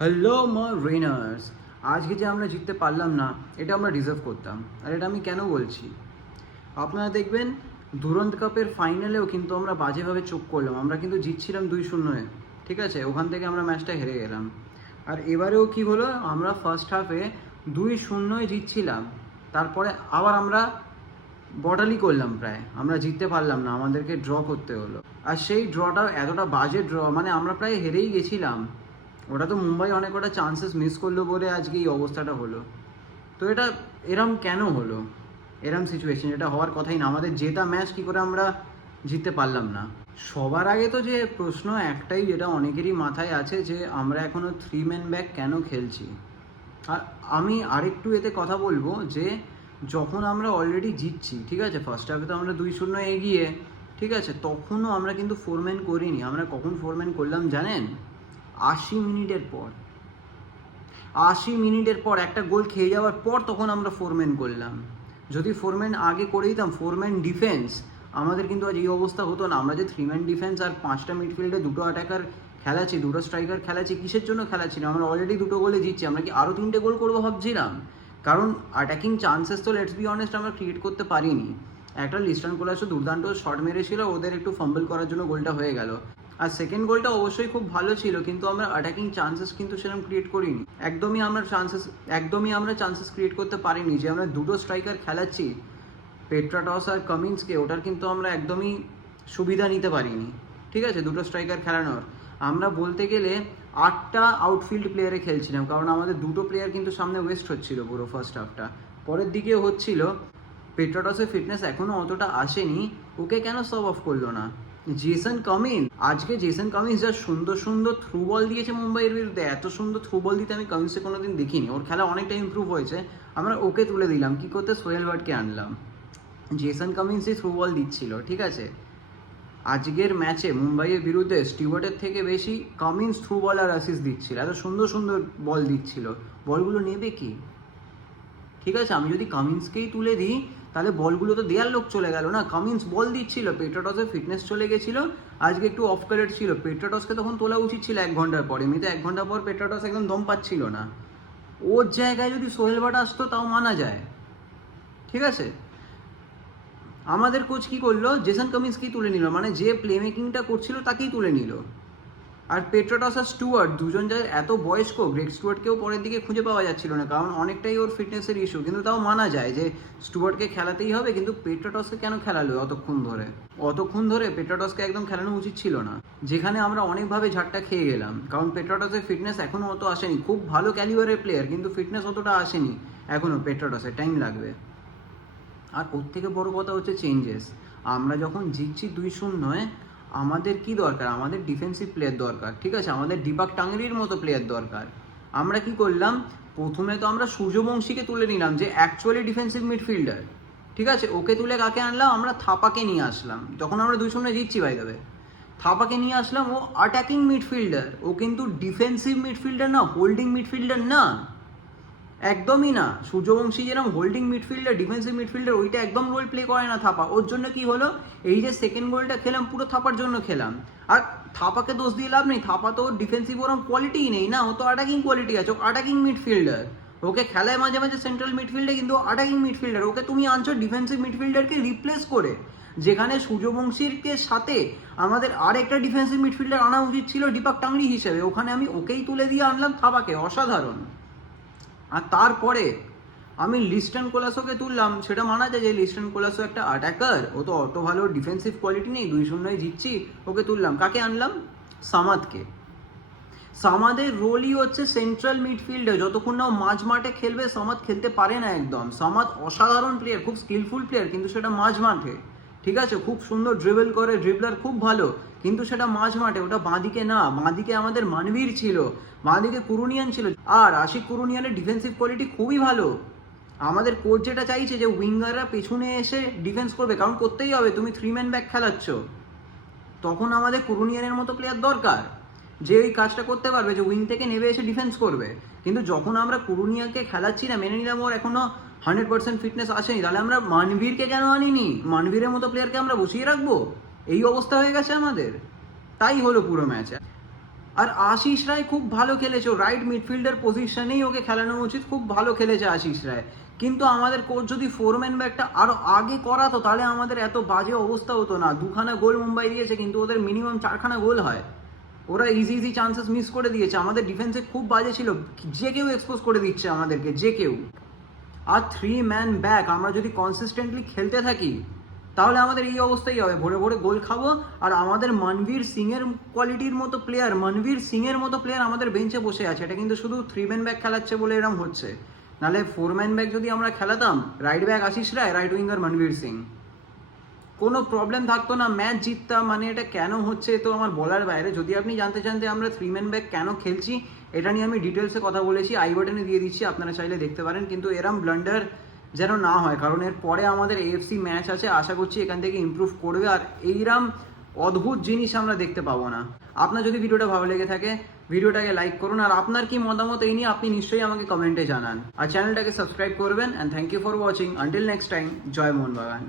Hello রেনার্স, আজকে যে আমরা জিততে পারলাম না এটা আমরা ডিজার্ভ করতাম। আর এটা আমি কেন বলছি, আপনারা দেখবেন দুরন্ত কাপের ফাইনালেও কিন্তু আমরা বাজেভাবে চোখ করলাম। আমরা কিন্তু জিতছিলাম 2-0, ঠিক আছে, ওখান থেকে আমরা ম্যাচটা হেরে গেলাম। আর এবারেও কি হলো, আমরা ফার্স্ট হাফে 2-0 জিতছিলাম, তারপরে আবার আমরা বটালি করলাম, প্রায় আমরা জিততে পারলাম না, আমাদেরকে ড্র করতে হলো। আর সেই ড্রটা এতটা বাজে ড্র, মানে আমরা প্রায় হেরেই গেছিলাম। ওটা তো মুম্বাই অনেক কটা চান্সেস মিস করলো বলে আজকে এই অবস্থাটা হলো। তো এটা এরম কেন হলো, এরম সিচুয়েশন এটা হওয়ার কথাই না। আমাদের জেতা ম্যাচ কী করে আমরা জিততে পারলাম না? সবার আগে তো যে প্রশ্ন একটাই, যেটা অনেকেরই মাথায় আছে, যে আমরা এখনও 3 ম্যান ব্যাক কেন খেলছি। আর আমি আরেকটু এতে কথা বলবো যে যখন আমরা অলরেডি জিতছি, ঠিক আছে, ফার্স্ট হাফে তো আমরা 2-0 এগিয়ে, ঠিক আছে, তখনও আমরা কিন্তু 4 ম্যান করিনি। আমরা কখন 4 ম্যান করলাম জানেন? 80 মিনিটের পর। 80 মিনিটের পর একটা গোল খেয়ে যাওয়ার পর তখন আমরা 4 ম্যান করলাম। যদি 4 ম্যান আগে করে দিতাম, 4 ম্যান ডিফেন্স, আমাদের কিন্তু আজ এই অবস্থা হতো না। আমরা যে 3 ম্যান ডিফেন্স আর 5টা মিডফিল্ডে 2টো অ্যাটাকার খেলাচ্ছি, 2টো স্ট্রাইকার খেলাচ্ছি, কিসের জন্য খেলাচ্ছি না? আমরা অলরেডি 2টো গোলে জিতছি, আমরা কি আরও 3টে গোল করবো ভাবছিলাম? কারণ অ্যাটাকিং চান্সেস তো লেটস বি অনেস্ট আমরা ক্রিয়েট করতে পারিনি। একটা লিস্টন কোলাসও দুর্দান্ত শট মেরেছিল, ওদের একটু ফাম্বল করার জন্য গোলটা হয়ে গেল। আর সেকেন্ড গোলটা অবশ্যই খুব ভালো ছিল, কিন্তু আমরা অ্যাটাকিং চান্সেস কিন্তু সেরকম ক্রিয়েট করিনি। একদমই আমরা চান্সেস ক্রিয়েট করতে পারিনি। যে আমরা 2টো স্ট্রাইকার খেলাচ্ছি, পেট্রাটস আর কামিন্সকে, ওটার কিন্তু আমরা একদমই সুবিধা নিতে পারিনি, ঠিক আছে, 2টো স্ট্রাইকার খেলানোর। আমরা বলতে গেলে 8টা আউটফিল্ড প্লেয়ারে খেলছিলাম, কারণ আমাদের 2টো প্লেয়ার কিন্তু সামনে ওয়েস্ট হচ্ছিল পুরো ফার্স্ট হাফটা। পরের দিকেও হচ্ছিল। পেট্রাটসের ফিটনেস এখনও অতটা আসেনি, ওকে কেন সাব অফ করলো না? জেসন কামিন্স, আজকে জেসন কামিন্স যা সুন্দর সুন্দর থ্রু বল দিয়েছে মুম্বাইয়ের বিরুদ্ধে, এত সুন্দর থ্রু বল দিতে আমি কামিন্সকে কোনোদিন দেখিনি। ওর খেলা অনেকটা ইম্প্রুভ হয়েছে। আমরা ওকে তুলে দিলাম, কি করতে? সোহেল ভাটকে আনলাম। জেসন কামিন্সই থ্রু বল দিচ্ছিল, ঠিক আছে। আজকের ম্যাচে মুম্বাইয়ের বিরুদ্ধে স্টিওয়ার্টের থেকে বেশি কামিন্স থ্রু বল আর অ্যাসিস্ট দিচ্ছিল, এত সুন্দর সুন্দর বল দিচ্ছিল। বলগুলো নেবে কি? ঠিক আছে, আমি যদি কামিন্সকেই তুলে দিই তাহলে বলগুলো তো দেওয়ার লোক চলে গেল না। কামিন্স বল দিচ্ছিল, পেট্রাটসের ফিটনেস চলে গেছিল, আজকে একটু অফ কারেট ছিল। পেট্রাটসকে তখন তোলা উচিত ছিল 1 ঘন্টার পরে। এমনিতে 1 ঘন্টা পর পেট্রাটস একদম দম পাচ্ছিল না। ওর জায়গায় যদি সোহেল ভাট আসতো তাও মানা যায়, ঠিক আছে। আমাদের কোচ কি করলো? জেসন কামিন্সকেই তুলে নিল, মানে যে প্লে মেকিংটা করছিল তাকেই তুলে নিল। আর পেট্রাটস আর স্টুয়ার্ট দুজন যাদের এত বয়স্ক, গ্রেগ স্টুয়ার্টকেও পরের দিকে খুঁজে পাওয়া যাচ্ছিল না, কারণ অনেকটাই ওর ফিটনেসের ইস্যু। কিন্তু তাও মানা যায় যে স্টুয়ার্টকে খেলাতেই হবে, কিন্তু পেট্রাটসকে কেন খেলালো অতক্ষণ ধরে পেট্রাটসকে একদম খেলানো উচিত ছিল না। যেখানে আমরা অনেকভাবে ঝাড়টা খেয়ে গেলাম, কারণ পেট্রাটসের ফিটনেস এখনও অত আসেনি। খুব ভালো ক্যালিবারের প্লেয়ার, কিন্তু ফিটনেস অতটা আসেনি এখনও। পেট্রাটসের টাইম লাগবে। আর ওর থেকে বড় কথা হচ্ছে চেঞ্জেস। আমরা যখন জিতছি 2-0, আমাদের কি দরকার? আমাদের ডিফেন্সিভ প্লেয়ার দরকার, ঠিক আছে, আমাদের দীপক টাঙ্গরির মতো প্লেয়ার দরকার। আমরা কি করলাম? প্রথমে তো আমরা সূর্যবংশীকে তুলে নিলাম, যে অ্যাকচুয়ালি ডিফেন্সিভ মিডফিল্ডার, ঠিক আছে। ওকে তুলে কাকে আনলাম? আমরা থাপাকে নিয়ে আসলাম, যখন আমরা 2-0 জিতছি বাই দ্য ওয়ে। থাপাকে নিয়ে আসলাম, ও অ্যাটাকিং মিডফিল্ডার, ও কিন্তু ডিফেন্সিভ মিডফিল্ডার না, হোল্ডিং মিডফিল্ডার না, একদমই না। সূর্যবংশী যেরকম হোল্ডিং মিডফিল্ডার, ডিফেন্সিভ মিডফিল্ডার, ওইটা একদম রোল প্লে করে না থাপা। ওর জন্য কি হলো, এই যে সেকেন্ড গোলটা খেলাম পুরো থাপার জন্য খেলাম। আর থাপাকে দোষ দিয়ে লাভ নেই, থাপা তো ডিফেন্সিভ ওরকম কোয়ালিটিই নেই না, ও তো অ্যাটাকিং কোয়ালিটি আছে, ও অ্যাটাকিং মিডফিল্ডার। ওকে খেলায় মাঝে মাঝে সেন্ট্রাল মিডফিল্ডে, কিন্তু অ্যাটাকিং মিডফিল্ডার। ওকে তুমি আনছো ডিফেন্সিভ মিডফিল্ডারকে রিপ্লেস করে, যেখানে সূর্যবংশীরকে সাথে আমাদের আর একটা ডিফেন্সিভ মিডফিল্ডার আনা উচিত ছিল দীপক টাংরি হিসেবে। ওখানে আমি ওকেই তুলে দিয়ে আনলাম থাপাকে, অসাধারণ। আর তারপরে আমি লিস্টন কোলাসোকে তুললাম। সেটা মানা যায় যে লিস্টন কোলাসো একটা অ্যাটাকার, ও তো অত ভালো ডিফেন্সিভ কোয়ালিটি নেই। 2-0 জিতছি, ওকে তুললাম। কাকে আনলাম? সামাদকে। সামাদের রোলই হচ্ছে সেন্ট্রাল মিডফিল্ডে। যতক্ষণ না মাঝ মাঠে খেলবে, সামাদ খেলতে পারে না একদম। সামাদ অসাধারণ প্লেয়ার, খুব স্কিলফুল প্লেয়ার, কিন্তু সেটা মাঝ মাঠে, ঠিক আছে। খুব সুন্দর ড্রিবল করে, ড্রিবলার খুব ভালো, কিন্তু সেটা মাঝ মাঠে, ওটা বাঁদিকে না। বাঁদিকে আমাদের মানবীর ছিল, বাঁদিকে কুরুনিয়ান ছিল। আর আশিক কুরুনিয়ানের ডিফেন্সিভ কোয়ালিটি খুবই ভালো। আমাদের কোচ যেটা চাইছে যে উইঙ্গাররা পেছনে এসে ডিফেন্স করবে, কারণ করতেই হবে, তুমি 3 ম্যান ব্যাক খেলাচ্ছ। তখন আমাদের কুরুনিয়ানের মতো প্লেয়ার দরকার, যে ওই কাজটা করতে পারবে, যে উইং থেকে নেমে এসে ডিফেন্স করবে। কিন্তু যখন আমরা কুরুনিয়াকে খেলাচ্ছি না, মেনে নিলাম ওর এখনো 100% ফিটনেস আসেনি, তাহলে আমরা মানবীরকে কেন আনিনি? মানবীরের মতো প্লেয়ারকে আমরা বসিয়ে রাখবো? এই অবস্থা হয়ে গেছে আমাদের। তাই হলো পুরো ম্যাচে। আর আশিস রায় খুব ভালো খেলেছে, রাইট মিডফিল্ডার পজিশনেই ওকে খেলানো উচিত, খুব ভালো খেলেছে আশিস রায়। কিন্তু আমাদের কোচ যদি ফোরম্যান ব্যাকটা আরো আগে করাতো তাহলে আমাদের এত বাজে অবস্থা হতো না। 2খানা গোল মুম্বাই দিয়েছে কিন্তু ওদের মিনিমাম 4খানা গোল হয়। ওরা ইজি ইজি চান্সেস মিস করে দিয়েছে। আমাদের ডিফেন্সে খুব বাজে ছিল, যে কেউ এক্সপোজ করে দিচ্ছে আমাদেরকে, যে কেউ। আর 3 ম্যান ব্যাক আমরা যদি কনসিস্টেন্টলি খেলতে থাকি তাহলে আমাদের এই অবস্থাই হবে, ভোরে ভোরে গোল খাবো। আর আমাদের মনবীর সিং এর কোয়ালিটির মতো প্লেয়ার, মনবীর সিং এর মতো প্লেয়ার আমাদের বেঞ্চে বসে আছে। এটা কিন্তু শুধু 3 ম্যান ব্যাক খেলাচ্ছে বলে এরকম হচ্ছে, নাহলে 4 ম্যান ব্যাক যদি আমরা খেলাতাম, রাইট ব্যাক আশিস রায়, রাইট উইঙ্গার মনবীর সিং, কোনো প্রবলেম থাকতো না, ম্যাচ জিততাম। মানে এটা কেন হচ্ছে তো আমার বলার বাইরে। যদি আপনি জানতে চান যে আমরা 3 ম্যান ব্যাক কেন খেলছি, এটা নিয়ে আমি ডিটেলসে কথা বলেছি, আই বাটনে দিয়ে দিচ্ছি, আপনারা চাইলে দেখতে পারেন। কিন্তু এরম ব্লান্ডার যেন না হয়, কারণ এর পরে আমাদের এএফসি ম্যাচ আছে, আশা করছি এখান থেকে ইমপ্রুভ করবে। আর এইরকম অদ্ভুত জিনিস আমরা দেখতে পাবো না। আপনার যদি ভিডিওটা ভালো লেগে থাকে ভিডিওটাকে লাইক করুন, আর আপনার কি মতামত এই নিয়ে আপনি নিশ্চয়ই আমাকে কমেন্টে জানান। আর চ্যানেলটাকে সাবস্ক্রাইব করবেন। And thank you for watching. Until next time, জয় মোহনবাগান।